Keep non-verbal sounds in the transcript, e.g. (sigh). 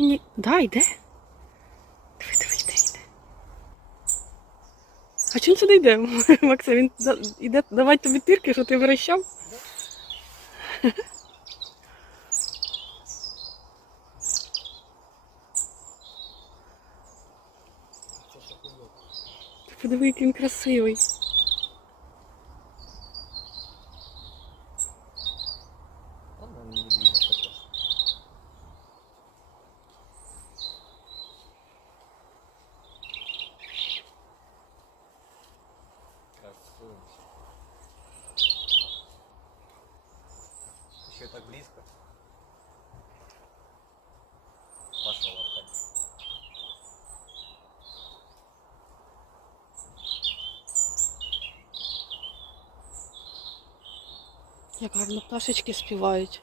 Ні. Да, йде. Диви, диви, йде, йде. А чим сюди йде, (laughs) Максим? Він да- йде давати тобі тирки, що ти вирощав? (laughs) Ти Подиви, він красивий. Еще так близко. Пошел отходить. Як гарно пташечки співають.